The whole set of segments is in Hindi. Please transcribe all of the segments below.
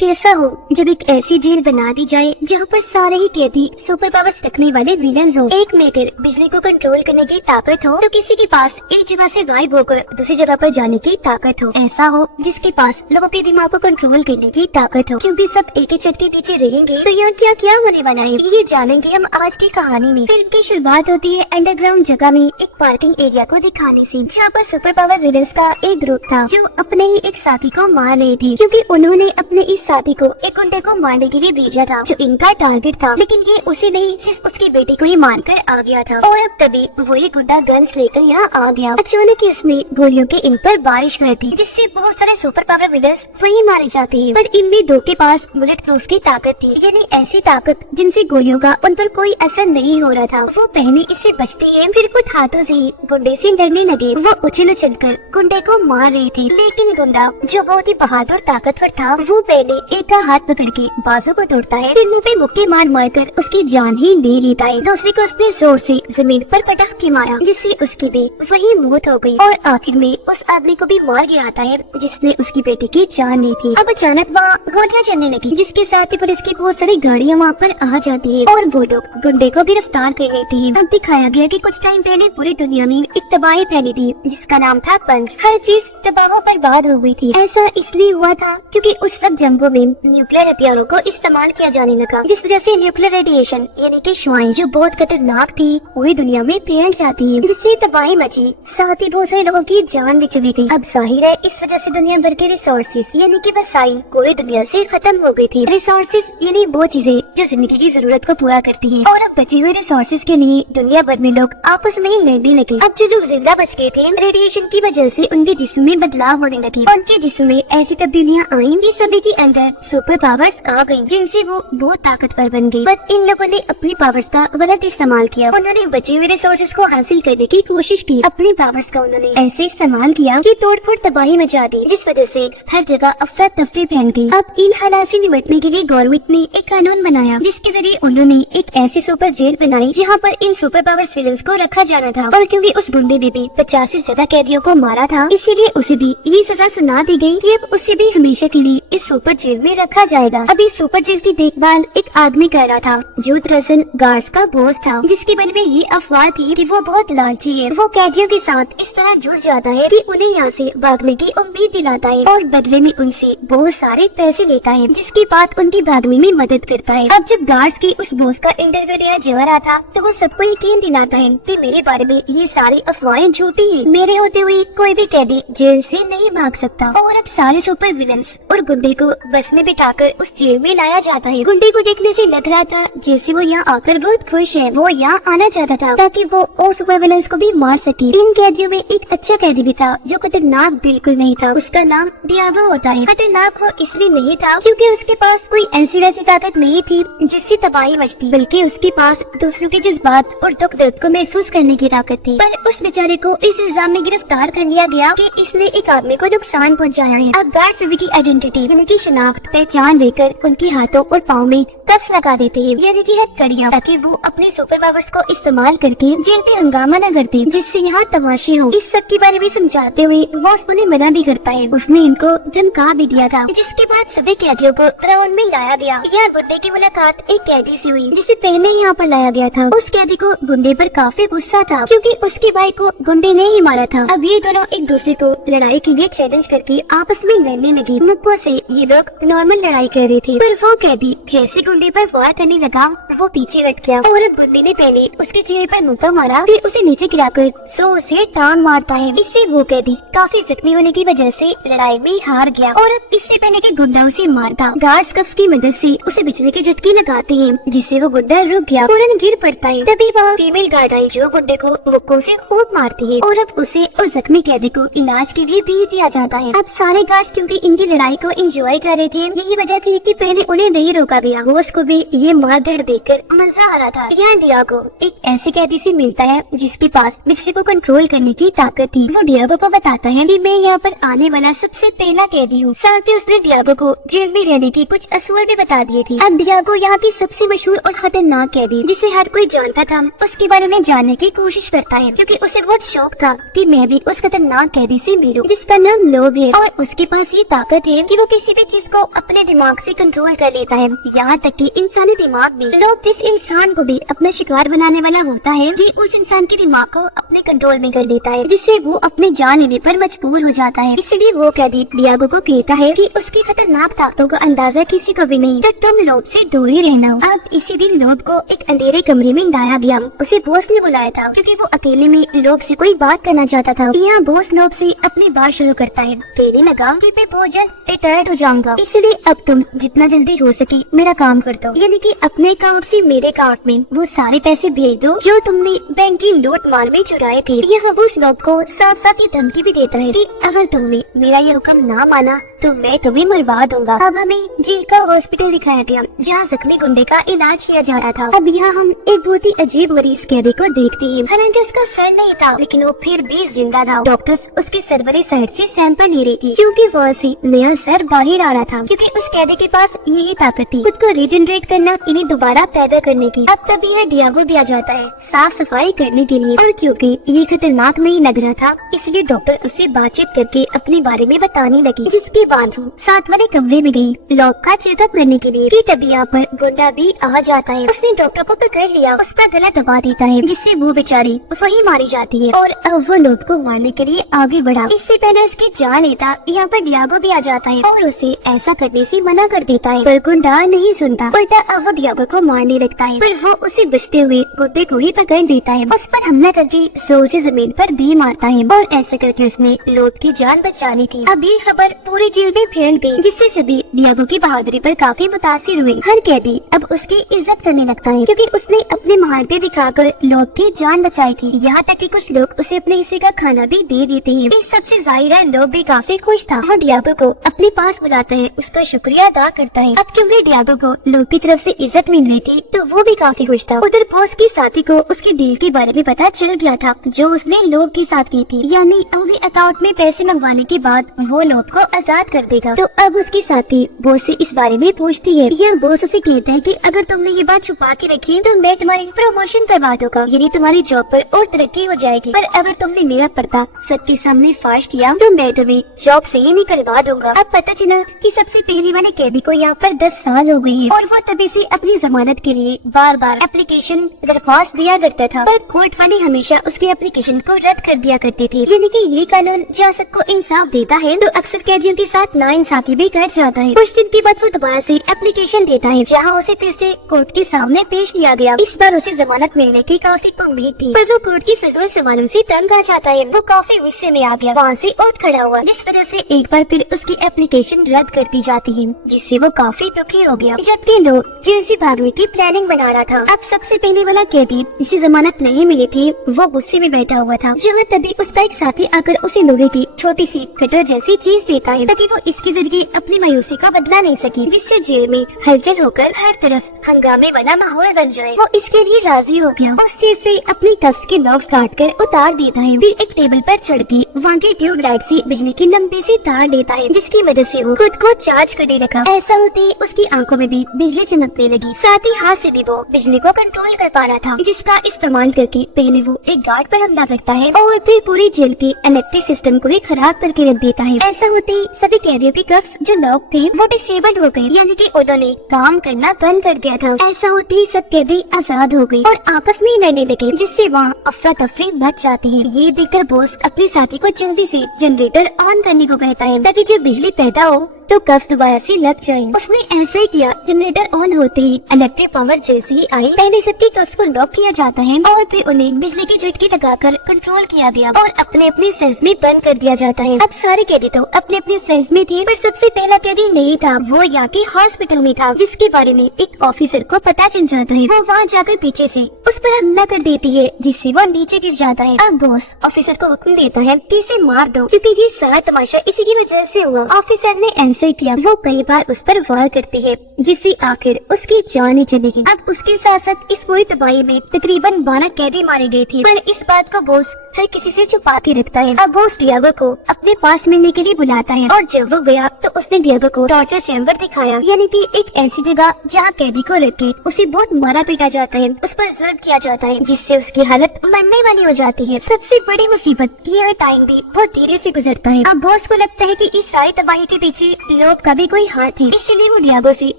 कैसा हो जब एक ऐसी जेल बना दी जाए जहाँ पर सारे ही कैदी सुपर पावर्स रखने वाले विलन्स हो। एक में अगर बिजली को कंट्रोल करने की ताकत हो तो किसी के पास एक जगह से गायब होकर दूसरी जगह पर जाने की ताकत हो। ऐसा हो जिसके पास लोगों के दिमाग को कंट्रोल करने की ताकत हो। क्योंकि सब एक ही छत के नीचे रहेंगे तो यहाँ क्या क्या होने वाला है ये जानेंगे हम आज की कहानी में। फिल्म की शुरुआत होती है अंडरग्राउंड जगह में एक पार्किंग एरिया को दिखाने से, जहाँ पर सुपर पावर विलन्स का एक ग्रुप था जो अपने ही एक साथी को मार रहे थे, क्योंकि उन्होंने अपने इस साथी को एक गुंडे को मारने के लिए भेजा था जो इनका टारगेट था। लेकिन ये उसे नहीं, सिर्फ उसकी बेटी को ही मारकर आ गया था। और अब तभी वो ये गुंडा गन्स लेकर यहाँ आ गया। अचानक ही उसने गोलियों के इन पर बारिश कर दी, जिससे बहुत सारे सुपर पावर विलन्स वहीं मारे जाते हैं। पर इनमें दो के पास बुलेट प्रूफ की ताकत थी, यानी ऐसी ताकत जिनसे गोलियों का उन पर कोई असर नहीं हो रहा था। वो पहले इससे बचते हैं, फिर कुछ हाथों से ही गुंडे से लड़ने लगे। वो उछल उछल कर गुंडे को मार रहे थे, लेकिन गुंडा जो बहुत ही बहादुर ताकतवर था वो पहले एक हाथ पकड़ के बाजू को तोड़ता है, फिर मुंह पे मुक्के मार मार कर उसकी जान ही ले लेता है। दूसरे को उसने जोर से जमीन पर पटक के मारा, जिससे उसकी भी वही मौत हो गई। और आखिर में उस आदमी को भी मार गिराता है जिसने उसकी बेटी की जान ली थी। अब अचानक वहाँ गोलियां चलने लगी, जिसके साथ ही पुलिस की बहुत सारी गाड़ियाँ वहाँ पर आ जाती है और वो लोग गुंडे को गिरफ्तार कर लेते हैं। अब दिखाया गया कि कुछ टाइम पहले पूरी दुनिया में एक तबाही फैली थी जिसका नाम था पंच। हर चीज तबाह बर्बाद हो गई थी। ऐसा इसलिए हुआ था क्योंकि उस वक्त जंगों में न्यूक्लियर हथियारों को इस्तेमाल किया जाने लगा, जिस वजह से न्यूक्लियर रेडिएशन यानी कि शुआएं जो बहुत खतरनाक थी पूरी दुनिया में फैल जाती है, जिससे तबाही मची, साथ ही बहुत सारे लोगों की जान भी चली गई। अब जाहिर है इस वजह से दुनिया भर के रिसोर्सेज यानी कि वसाइल पूरी दुनिया से खत्म हो गई थी। रिसोर्सेज यानी वो चीजें जो जिंदगी की जरूरत को पूरा करती है। और अब बचे हुए रिसोर्सेज के लिए दुनिया भर में लोग आपस में ही लड़ने लगे। अब जो लोग जिंदा बच गए थे रेडिएशन की वजह से उनके जिस्म में बदलाव होने लगे, उनके जिस्म में ऐसी तब्दीलियाँ आई कि सभी के अंदर सुपर पावर्स आ गई, जिनसे वो बहुत ताकतवर बन गई। पर इन लोगों ने अपनी पावर्स का गलत इस्तेमाल किया। उन्होंने बचे हुए रिसोर्सेज को हासिल करने की कोशिश की। अपनी पावर्स का उन्होंने ऐसे इस्तेमाल किया कि तोड़फोड़ तबाही मचा दी, जिस वजह से हर जगह अफरा तफरी फैल गई। अब इन हालात से निपटने के लिए गवर्नमेंट ने एक कानून बनाया, जिसके जरिए उन्होंने एक ऐसी सुपर जेल बनाई जहाँ पर इन सुपर पावर्स विलन्स को रखा जाना था। और क्योंकि उस गुंडे ने भी 50 से ज्यादा कैदियों को मारा था, इसीलिए उसे भी ये सजा सुना दी गई कि अब उसे भी हमेशा के लिए इस सुपर जेल में रखा जाएगा। अब इस सुपर जेल की देखभाल एक आदमी कर रहा था जो दरअसल गार्ड्स का बॉस था, जिसके मन में ये अफवाह थी कि वो बहुत लालची है। वो कैदियों के साथ इस तरह जुड़ जाता है कि उन्हें यहाँ से भागने की उम्मीद दिलाता है और बदले में उनसे बहुत सारे पैसे लेता है, जिसकी बात उनकी भागने में मदद करता है। अब जब गार्ड्स की उस बॉस का इंटरव्यू लिया जा रहा था तो वो सबको यकीन दिलाता है कि मेरे बारे में ये सारी अफवाहें झूठी हैं। मेरे होते हुए कोई भी कैदी जेल से नहीं भाग सकता। और अब सारे सुपर विलन्स और गुंडे को बस में बिठाकर उस जेल में लाया जाता है। गुंडे को देखने से लग रहा था जैसे वो यहाँ आकर बहुत खुश है। वो यहाँ आना चाहता था ताकि वो और सुपर विलन्स को भी मार सके। इन कैदियों में एक अच्छा कैदी भी था जो खतरनाक बिल्कुल नहीं था। उसका नाम डियागो होता है। खतरनाक वो इसलिए नहीं था क्योंकि उसके पास कोई ऐसी वैसी ताकत नहीं थी जिससे तबाही मचती, बल्कि उसके पास दूसरों के जज्बात और दुख दर्द को महसूस करने की ताकत थी। पर उस बेचारे को इस इल्जाम में गिरफ्तार कर लिया गया कि इसने एक आदमी को नुकसान पहुँचाया है। अब गार्ड सभी की आइडेंटिटी यानी कि शनाख्त पहचान लेकर उनके हाथों और पाँव में कफ्स लगा देते हैं, यानी कि हथकड़ियाँ, ताकि वो अपने सुपर पावर्स को इस्तेमाल करके जेल पे हंगामा न करते, जिससे यहाँ तमाशे हो। इस सब के बारे में समझाते हुए बॉस उन्हें मना भी करता है। उसने इनको धमका भी दिया था, जिसके बाद सभी कैदियों को ग्राउंड में लाया गया। यहाँ गुंडे की मुलाकात एक कैदी से हुई जिसे पहले यहाँ पर लाया गया था। उस कैदी को गुंडे पर काफी गुस्सा था क्योंकि उसके भाई को गुंडे ने ही मारा था। अब ये दोनों एक दूसरे को लड़ाई के लिए चैलेंज करके आपस में लड़ने लगे। मुक्कों से ये लोग नॉर्मल लड़ाई कर रहे थे, पर वो कैदी जैसे गुंडे पर वार करने लगा वो पीछे हट गया और गुंडे ने पहले उसके चेहरे पर मुक्का मारा, फिर उसे नीचे गिराकर जोर से टांग मारता है। इससे वो कैदी काफी जख्मी होने की वजह से लड़ाई में हार गया। और अब इससे पहले कि गुंडा उसे मारता, गार्ड्स कफ्स की मदद से उसे बिजली के झटके लगाते हैं, जिससे वो गुंडा रुक गया, फौरन गिर पड़ता है। तभी वहाँ फीमेल गार्ड आई जो गुंडे को मुक्कों से खूब मारती है और अब उसे और जख्मी कैदी को इलाज के लिए भेज दिया जाता है। अब सारे गार्ड्स क्योंकि इनकी लड़ाई को एंजॉय कर रहे थे, यही वजह थी कि पहले उन्हें नहीं रोका गया। वो बॉस को भी ये मारधाड़ देखकर मजा आ रहा था। यहाँ डियागो एक ऐसे कैदी से मिलता है जिसके पास बिजली को कंट्रोल करने की ताकत थी। वो डियागो को बताता है कि मैं यहाँ पर आने वाला सबसे पहला कैदी हूँ। साथ ही उसने डियागो को जेल में रहने की कुछ असूल भी बता दिए थे। अब डियागो यहाँ की सबसे मशहूर और खतरनाक कैदी जिसे हर कोई जानता था उसके बारे में जानने की कोशिश करता है, क्योंकि उसे बहुत शौक था कि मैं भी उस खतरनाक कैदी से मिलूं जिसका नाम लोब है और उसके पास ये ताकत है कि वो किसी भी चीज को अपने दिमाग से कंट्रोल कर लेता है, यहाँ तक कि इंसानी दिमाग भी। लोब जिस इंसान को भी अपना शिकार बनाने वाला होता है ये उस इंसान के दिमाग को अपने कंट्रोल में कर लेता है, जिससे वो अपने जान लेने पर मजबूर हो जाता है। इसलिए वो कैदी डियागो को कहता है कि उसकी खतरनाक ताकतों का अंदाजा किसी को भी नहीं, तो तुम लोब से दूर ही रहना। अब इसी दिन लोब को एक अंधेरे कमरे में लाया गया। उसे बॉस ने बुलाया था क्योंकि वो अकेले में लोब से कोई बात करना चाहता था। यहाँ बॉस लोब से अपनी बात शुरू करता है। कहने लगा कि मैं बहुत जल्द रिटायर्ड हो जाऊंगा, इसलिए अब तुम जितना जल्दी हो सके मेरा काम कर दो, यानी कि अपने अकाउंट से मेरे अकाउंट में वो सारे पैसे भेज दो जो तुमने बैंक की लूट मार में चुराए थे। यहाँ बॉस लोब को साफ साफ ये धमकी भी देता है कि अगर तुमने मेरा ये हुक्म ना माना तो मैं तुम्हें मरवा दूंगा। अब हमें जेल का हॉस्पिटल दिखाया गया जहाँ जख्मी गुंडे का इलाज किया जा रहा था। अब यहाँ हम एक बहुत ही अजीब मरीज कैदी को देखते हैं। हालांकि उसका सर नहीं था लेकिन वो फिर भी जिंदा था। डॉक्टर्स उसके सर्वरी साइड से सैंपल ले रही थी क्योंकि वहाँ से नया सर बाहर आ रहा था, क्योंकि उस कैदी के पास यही ताकत थी खुद को रीजनरेट करना, इन्हें दोबारा पैदा करने की। अब तभी यह डियागो भी आ जाता है साफ सफाई करने के लिए, और क्योंकि ये खतरनाक नहीं लग रहा था इसलिए डॉक्टर उससे बातचीत करके अपने बारे में बताने लगी। जिसके बाद वो साथ वाले कमरे में गई लोब का चेकअप करने के लिए। तभी यहाँ पर गुंडा भी आ जाता है। उसने डॉक्टर को पकड़ लिया, उसका गला दबा देता है जिससे वो बेचारी वही मारी जाती है और अब वो लोब को मारने के लिए आगे बढ़ा। इससे पहले उसकी जान लेता यहाँ पर डियागो भी आ जाता है और उसे ऐसा करने से मना कर देता है, पर गुंडा नहीं सुनता। उल्टा अब वो डियागो को मारने लगता है, पर वो उसे बचते हुए गुंडे को ही पकड़ देता है। उस पर हमला करके जोर से जमीन पर दे मारता है और ऐसा करके उसने लोब की जान बचानी थी। अब ये खबर पूरी जेल में फैल गई जिससे सभी डियागो की बहादुरी पर काफी मुतासिर हुए। हर कैदी अब उसकी इज्जत करने लगता है क्योंकि उसने अपनी महारतें दिखाकर लोब की जान बचाई थी। यहाँ तक कि कुछ लोग उसे अपने हिस्से का खाना भी दे देते हैं। इस सबसे जाहिर है लोब भी काफी खुश था। वो डियागो को अपने पास बुलाता है, उसका शुक्रिया अदा करता है। अब क्योंकि डियागो को लोब की तरफ से इज्जत मिल रही थी तो वो भी काफी खुश था। उधर बॉस की साथी को उसकी डील के बारे में पता चल गया था जो उसने लोब के साथ की थी, यानी अपने अकाउंट में पैसे मंगवाने के बाद वो लोब को आजाद कर देगा। तो अब उसकी साथी बॉस से इस बारे में पूछती है। यह बॉस उसे कहता है कि अगर तुमने ये बात छुपा के रखी तो मैं तुम्हारी प्रमोशन करवा दूंगा, यानी तुम्हारी जॉब पर और तरक्की हो जाएगी। पर अगर तुमने मेरा पर्दा सबके सामने फाश किया तो मैं तुम्हें जॉब से ही निकलवा दूंगा। अब पता चला कि सबसे पहले वाले कैदी को यहाँ पर 10 साल हो गए हैं और वो तभी से अपनी जमानत के लिए बार बार एप्लीकेशन दरख्वास्त दिया करता था, पर कोर्ट वाले हमेशा उसके एप्लीकेशन को रद्द कर दिया करते थे। यानी कि ये कानून जहाँ सबको इंसाफ देता है तो अक्सर कैदियों के साथ नाइंसाफी भी कर जाता है। कुछ दिन के बाद वो दोबारा से एप्लीकेशन देता है जहाँ उसे फिर से कोर्ट के सामने पेश किया गया। इस बार उसे जमानत मिलने की काफी उम्मीद थी, पर वो कोर्ट की फिजूल सवालों से तंग आ जाता है। वो काफी गुस्से में आ गया, वहाँ से उठ खड़ा हुआ, जिस वजह से एक बार फिर उसकी एप्लीकेशन रद्द कर दी जाती है, जिससे वो काफी दुखी हो गया। जबकि लोग जेल से भागने की प्लानिंग बना रहा था। अब सबसे पहले वाला कैदी जिसे जमानत नहीं मिली थी वो गुस्से में बैठा हुआ था, जहाँ तभी उसका एक साथी आकर उसे लोहे की छोटी सी कटर जैसी चीज देता है ताकि वो इसके जरिए अपनी मायूसी का बदला नहीं सकी, जिससे जेल में हलचल होकर हर तरफ हंगामे वाला माहौल बन जाए। वो इसके लिए राजी हो गया। उस चीज से अपनी कफ्स के लॉक्स काट कर उतार देता है, फिर एक टेबल पर चढ़ के वहाँ की ट्यूब लाइट से बिजली की लंबी सी तार देता है, जिसकी मदद से वो खुद को चार्ज करने लगा। ऐसा होते ही उसकी आंखों में भी बिजली चमकने लगी, साथ ही हाथ से भी वो बिजली को कंट्रोल कर पा रहा था, जिसका इस्तेमाल करके पहले वो एक गार्ड पर हमला करता है और फिर पूरी जेल के इलेक्ट्रिक सिस्टम को ही खराब करके रख देता है। ऐसा होते ही सभी कैदियों के कफ्स जो लॉक थे वो डिसेबल हो गए, यानी कि उन्होंने काम करना बंद कर दिया था। ऐसा होते ही सब कैदी आजाद हो गए और आपस में लड़ने लगे, जिससे वहाँ अफरा तफरी मच जाती है। ये देखकर बॉस अपने साथी को जल्दी से जनरेटर ऑन करने को कहता है ताकि जब बिजली पैदा हो तो कफ्स दोबारा से लग जाएं। उसने ऐसा ही किया। जनरेटर ऑन होते ही इलेक्ट्रिक पावर जैसे ही आई, पहले सबके कफ्स को लॉक किया जाता है और फिर उन्हें बिजली के झटके लगाकर कंट्रोल किया गया और अपने अपने सेल्स में बंद कर दिया जाता है। अब सारे कैदी तो अपने अपने सेल्स कैदीज में थे, पर सबसे पहला कैदी नहीं था, वो यहाँ के हॉस्पिटल में था, जिसके बारे में एक ऑफिसर को पता चल जाता है। वो वहाँ जाकर पीछे से उस पर हमला कर देती है, जिससे वो नीचे गिर जाता है। अब बॉस ऑफिसर को हुक्म देता है कि इसे मार दो, क्योंकि ये सारा तमाशा इसी की वजह से हुआ। ऑफिसर ने आंसर किया। वो कई बार उस पर वार करती है, जिससे आखिर उसकी जान ही चली गई। अब उसके साथ साथ इस पूरी तबाही में तकरीबन 12 कैदी मारे गए थे, पर इस बात को बॉस हर किसी से छुपा के रखता है। अब बॉस डियागो को अपने पास मिलने के लिए बुलाता है, और जब वो गया तो उसने डियागो को टॉर्चर चैम्बर दिखाया, यानी कि एक ऐसी जगह जहाँ कैदी को रख के उसे बहुत मारा पीटा जाता है, उस पर जुल्म किया जाता है, जिससे उसकी हालत मरने वाली हो जाती है। सबसे बड़ी मुसीबत यह टाइम भी बहुत धीरे से गुजरता है। अब बॉस को लगता है कि इस सारी तबाही के पीछे लोब का भी कोई हाथ है, इसलिए वो डियागो से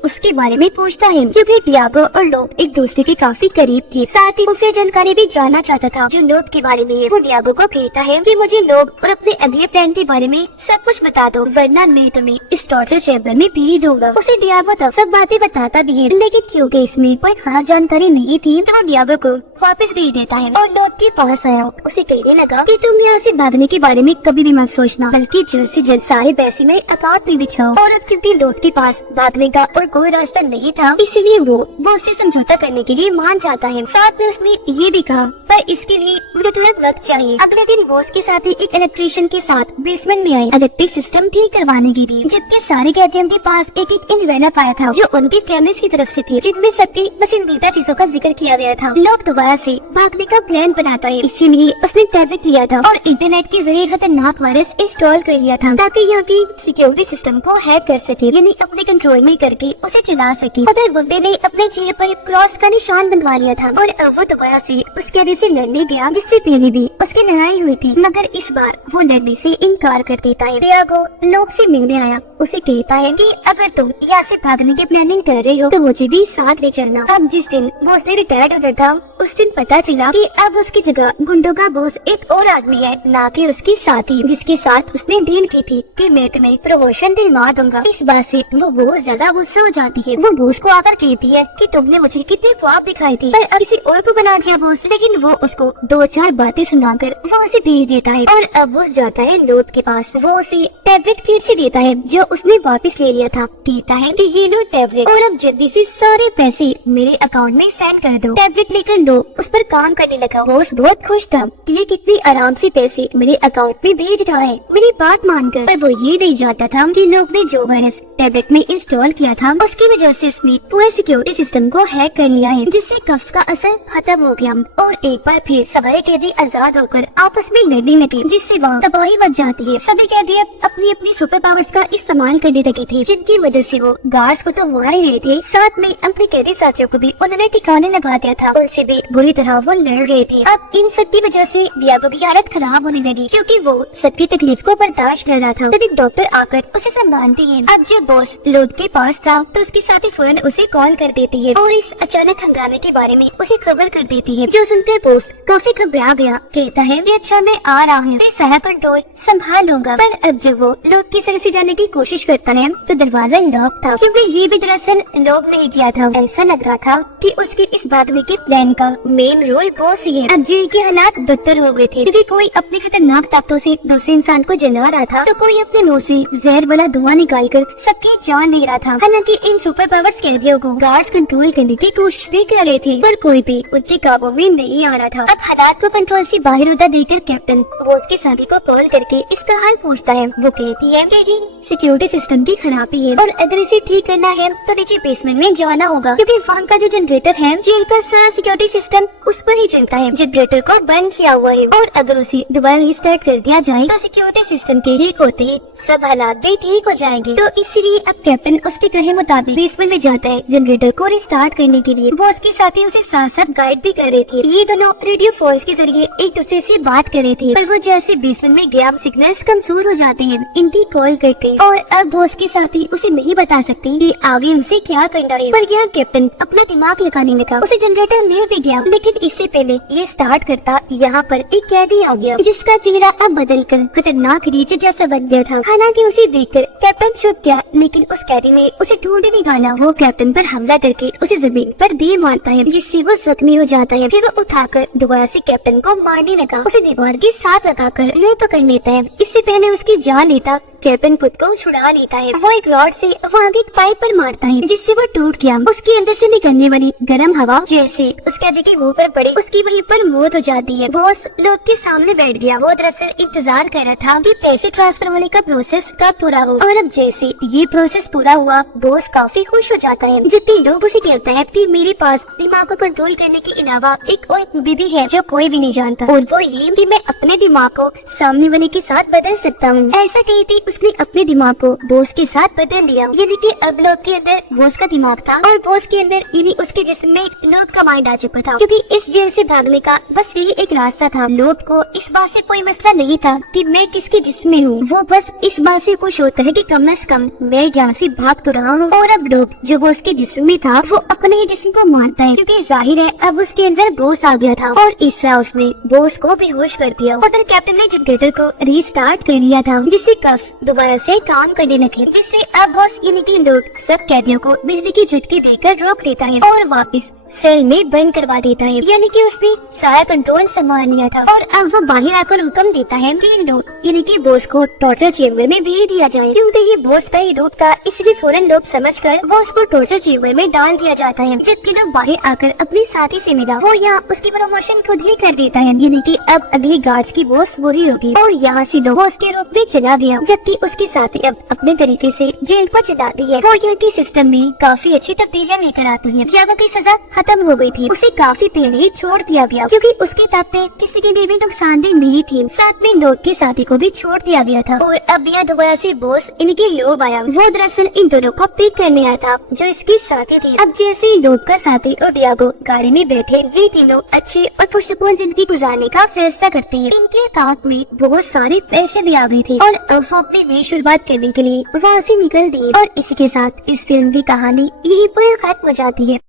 उसके बारे में पूछता है, क्योंकि डियागो और लोब एक दूसरे के काफी करीब थे। साथ ही उसे जानकारी भी जानना चाहता था जो लोब के बारे में है। वो डियागो को कहता है कि मुझे लोब और अपने अगले प्लान के बारे में सब कुछ बता दो, वरना मैं तुम्हें इस टॉर्चर चैम्बर में पीड़ी दूंगा। उसे डियागो तब सब बातें बताता भी है, लेकिन क्योंकि इसमें कोई खास जानकारी नहीं थी, तो वो डियागो को वापस भेज देता है और लोब के पास आया। उसे कहने लगा कि तुम यहाँ से भागने के बारे में कभी भी मत सोचना, बल्कि जल्द से जल्द सारे पैसे में अकाउंट में बिछाओ। और अब क्योंकि लोब के पास भागने का और कोई रास्ता नहीं था, इसलिए वो उससे समझौता करने के लिए मान जाता है। साथ में उसने ये भी कहा, पर इसके लिए मुझे थोड़ा वक्त चाहिए। अगले दिन बॉस के साथ ही एक इलेक्ट्रिशियन के साथ बेसमेंट में आए इलेक्ट्रिक सिस्टम ठीक करवाने के लिए, जबकि सारे कैदियों के पास एक एक एनवेलप आया था जो उनकी फैमिलीज की तरफ से थी, जिनमें सबकी पसंदीदा चीजों का जिक्र किया गया था। लोग दोबारा से भागने का प्लान बनाता है, इसीलिए उसने टैबलेट लिया था और इंटरनेट के जरिए खतरनाक वायरस इंस्टॉल कर लिया था, ताकि यहाँ की सिक्योरिटी सिस्टम को हैक कर सके, यानी अपने कंट्रोल में करके उसे चला सके। उधर बुड्ढे ने अपने चेहरे पर क्रॉस का निशान बनवा लिया था और अब वो दोबारा से उस कैदी से लड़ने गया, जिससे पहले भी उसकी लड़ाई हुई थी, मगर इस बार वो लड़ने से इनकार कर देता है। डियागो लोब से मिलने आया, उसे कहता है कि अगर तुम यहाँ से भागने की प्लानिंग कर रहे हो तो मुझे भी साथ ले चलना। अब जिस दिन बॉस ने रिटायर्ड होना था, उस दिन पता चला कि अब उसकी जगह गुंडों का बॉस एक और आदमी है, ना कि उसकी साथी, जिसके साथ उसने डील की थी कि मैं तुम्हें प्रमोशन दिलवा दूंगा। इस बात से वो बहुत ज्यादा गुस्सा हो जाती है। वो बॉस को आकर कहती है कि तुमने मुझे कितने ख्वाब दिखाए थे, पर अब किसी और को बना दिया बॉस। लेकिन वो उसको 2-4 बातें सुनाकर वो उसे भेज देता है और अब वो जाता है लोब के पास। वो उसे टैबलेट फिर से देता है जो उसने वापस ले लिया था। कहता है कि ये लो टैबलेट और अब जल्दी से सारे पैसे मेरे अकाउंट में सेंड कर दो। टैबलेट लेकर लो उस पर काम करने लगा। बॉस बहुत खुश था कि ये कितनी आराम से पैसे मेरे अकाउंट में भेज रहा है, मेरी बात मानकर। पर वो ये नहीं जानता था कि लोग ने जो वायरस टैबलेट में इंस्टॉल किया था, उसकी वजह से उसने पूरे सिक्योरिटी सिस्टम को हैक कर लिया है, जिससे कफ्स का असर खत्म हो गया और एक बार फिर सारे कैदी आजाद होकर आपस में लड़ने लगे, जिससे वहाँ तबाही मच जाती है। सभी कैदी अपनी अपनी सुपर पावर्स का इस्तेमाल करने लगे थे, जिनकी वजह से वो गार्ड्स को तो मार ही रहे थे, साथ में अपने कैदी साथियों को भी उन्होंने ठिकाने लगा दिया था। उनसे भी बुरी तरह वो लड़ रहे थे। अब इन सब की वजह से डियागो की हालत खराब होने लगी, क्योंकि वो सबकी तकलीफ को बर्दाश्त कर रहा था। तब एक डॉक्टर आकर उसे संभालती है। अब जब बॉस लोड के पास था तो उसकी साथी फौरन उसे कॉल कर देती है और इस अचानक हंगामे के बारे में उसे खबर कर देती है, जो सुनकर बॉस काफी घबरा गया। कहता है कि अच्छा मैं आ रहा हूँ, मैं सारा कंट्रोल संभाल लूंगा। पर अब जब वो लोग की सर से जाने की कोशिश करता है तो दरवाजा लॉक था, क्योंकि ये भी दरअसल लोग नहीं किया था। ऐसा लग रहा था कि उसके इस भागने के प्लान का मेन रोल बॉस ही है। अब जेल के हालात बदतर हो गए थे, क्योंकि कोई अपने खतरनाक ताकतों से दूसरे इंसान को जला रहा था, तो कोई अपने मुंह से जहर वाला धुआं निकालकर सबकी जान ले रहा था। हालांकि इन सुपर पावर्स कैदियों को गार्ड्स कंट्रोल करने की कोशिश भी कर रहे थे, पर कोई भी उनके काबू में नहीं आ रहा था। अब हालात को कंट्रोल से बाहर होता देखकर कैप्टन बॉस की साथी को कॉल करके इसका हाल पूछता है। वो कहती है कि सिक्योरिटी सिस्टम की खराबी है और अगर इसे ठीक करना है तो नीचे बेसमेंट में जाना होगा, क्योंकि वहाँ का जो जनरेटर है, जेल का सारा सिक्योरिटी सिस्टम उस पर ही चलता है। जनरेटर को बंद किया हुआ है और अगर उसे दोबारा रिस्टार्ट कर दिया जाए तो सिक्योरिटी सिस्टम के ठीक होते ही सब हालात भी ठीक हो जाएंगे। तो इसलिए अब कैप्टन उसके कहे मुताबिक बेसमेंट में जाता है जनरेटर को रिस्टार्ट करने के लिए। बॉस के साथी उसे साथ साथ गाइड भी कर रहे थे। ये दोनों रेडियो फॉल्स के जरिए एक दूसरे से बात कर रहे थे, पर वो जैसे बेसमेंट में गया सिग्नल्स कमजोर हो जाते हैं इनकी कॉल करके, और अब बॉस के साथी उसे नहीं बता सकते कि आगे उनसे क्या करना है। पर यह कैप्टन अपना दिमाग लगाने लगा। उसे जनरेटर मिल भी गया, लेकिन इससे पहले ये स्टार्ट करता यहाँ पर एक कैदी आ गया, जिसका चेहरा अब बदलकर खतरनाक रीचर जैसा बन गया था। हालांकि उसे देखकर कैप्टन छुप गया, लेकिन उस कैदी ने उसे ढूंढ निकाला। वो कैप्टन पर हमला करके उसे जमीन पर दे मारता है, जिससे वो जख्मी हो जाता है। फिर वो उठाकर दोबारा से कैप्टन को मारने लगा। उसे दीवार के साथ लगाकर नहीं पकड़ लेता है। इससे पहले उसकी जान लेता कैप्टन खुद को छुड़ा लेता है। वो एक रॉड से वहाँ के एक पाइप पर मारता है जिससे वो टूट गया। उसके अंदर से निकलने वाली गर्म हवा जैसे उसके आदि के मुंह पर पड़ी, उसकी वहीं पर मौत हो जाती है। बॉस लोग के सामने बैठ गया। वो दरअसल इंतजार कर रहा था कि पैसे ट्रांसफर होने का प्रोसेस कब पूरा हो, और अब जैसे ये प्रोसेस पूरा हुआ बॉस काफी खुश हो जाता है, जबकि लोग उसे कहता है कि मेरे पास दिमाग को कंट्रोल करने के अलावा एक और खूबी भी है जो कोई भी नहीं जानता, और वो ये कि मैं अपने दिमाग को सामने वाले के साथ बदल सकता हूँ। ऐसा कहते उसने अपने दिमाग को बॉस के साथ बदल लिया। यानी कि अब लोग के अंदर बॉस का दिमाग था और बॉस के अंदर यानी उसके जिस्म में लोग का माइंड आ चुका था, क्योंकि इस जेल से भागने का बस यही एक रास्ता था। लोग को इस बात से कोई मसला नहीं था कि मैं किसके जिस्म में हूँ, वो बस इस बात से खुश होता है कि कम से कम मैं यहाँ से भाग तो रहा हूँ। और अब लोग जो बॉस के जिस्म में था वो अपने ही जिस्म को मारता है, क्योंकि जाहिर है अब उसके अंदर बॉस आ गया था, और इस तरह उसने बॉस को बेहोश कर दिया। उधर कैप्टन ने जनरेटर को रीस्टार्ट कर दिया था, जिससे कफ्स दोबारा से काम करने लगे, जिससे अब बॉस यानी कि लोग सब कैदियों को बिजली की झटके देकर रोक देता है और वापस सेल में बंद करवा देता है। यानी कि उसने सारा कंट्रोल संभाल लिया था, और अब वो बाहर आकर हुक्म देता है कि लोग यानी कि बॉस को टॉर्चर चेम्बर में भेज दिया जाए, क्योंकि ये बॉस का ही रूप था, इसलिए फौरन लोग समझकर बॉस को टॉर्चर चेम्बर में डाल दिया जाता है। जबकि लोग बाहर आकर अपने साथी से मिला, वो यहाँ उसकी प्रमोशन खुद ही कर देता है, यानी कि अब अगली गार्ड्स की बॉस वही होगी, और यहाँ से लोग बॉस के रूप में चला गया, जबकि उसके साथी अब अपने तरीके से जेल को चलाती है। वो यूटी सिस्टम में काफी अच्छी तब्दीलियां लेकर आती है। यावा की सजा खत्म हो गई थी, उसे काफी पहले ही छोड़ दिया गया, क्योंकि उसकी ताकतें किसी के लिए भी नुकसानदेह नहीं थी। साथ में लोग के साथी को भी छोड़ दिया गया था, और अब यह दोबारा से बॉस इनके लोग आया। वो दरअसल इन दोनों को पिक करने आया था जो इसके साथी थे। अब जैसे ही लोग का साथी और डियागो गाड़ी में बैठे, ये तीनों अच्छी और पुरसुकून जिंदगी गुजारने का फैसला करते हैं। इनके अकाउंट में बहुत सारे पैसे भी आ गए थे, और अब वो अपनी नई शुरुआत करने के लिए वहाँ से निकल दिए। और इसी के साथ इस फिल्म की कहानी यहीं पर खत्म हो जाती है।